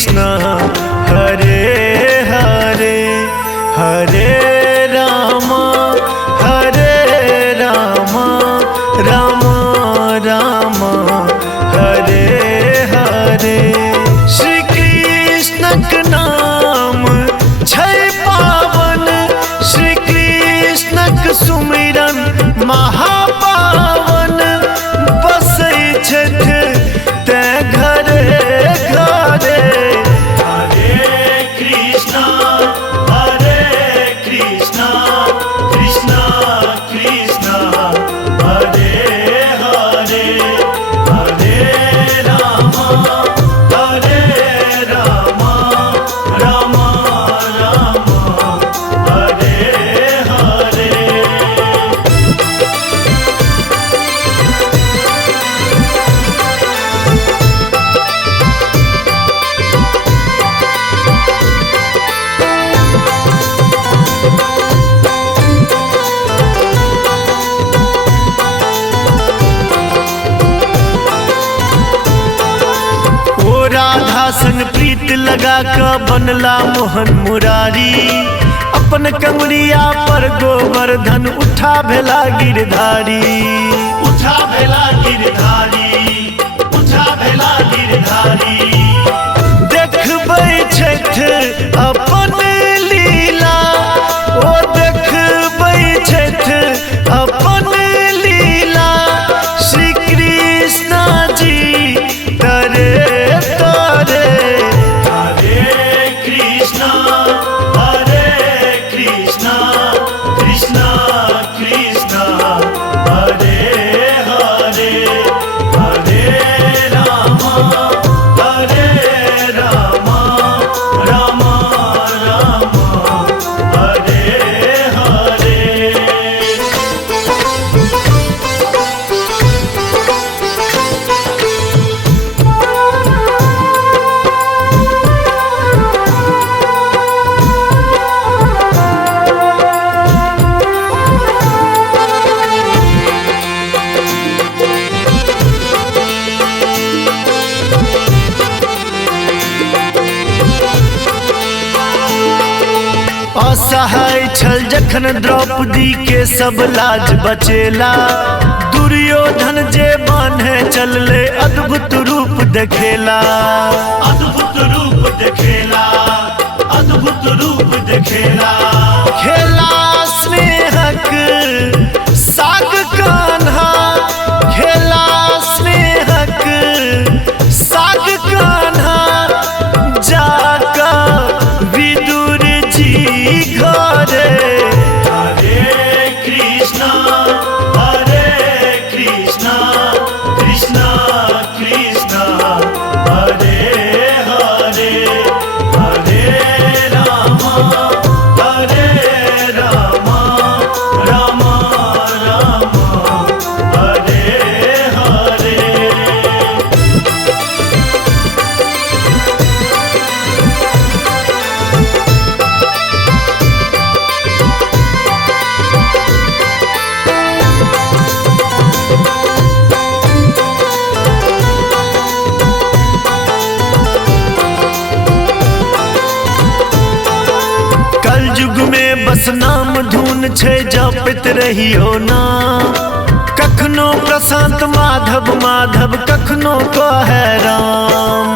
कृष्ण हरे हरे हरे राम राम राम हरे हरे। श्री कृष्णक नाम छै पावन, श्री कृष्णक सुमिरन महापावन। बसै छथि तै घरे घरे। हरे कृष्णा कृष्णा कृष्णा हरे हरे हरे राम राम हरे हरे। राधा संग प्रीत लगा कर बनला मोहन मुरारी। अपन कमरिया पर गोवर्धन उठा भेला गिरधारी। उठा भेला गिरधारी, उठा भेला गिरधारी। देखबै छथि अपन लीला, ओ देखबै छथि अपन लीला। श्री कृष्ण जी तरे असहाय छल जखन द्रौपदी के सब लाज बचेला। दुर्योधन जे बान्हे चलले अद्भुत रूप देखेला। अद्भुत रूप देखेला, अद्भुत रूप देखेला। खेला स्नेहक साग कान्हा, खेला स्नेहक साग कान्हा। जाका विदुर जी घरे। हरे कृष्णा कृष्णा कृष्णा हरे हरे हरे राम राम हरे हरे। कलयुग में बस नाम धुन छै जपत रहियो ना। कखनो प्रशांत माधव माधव, कखनो कहे राम।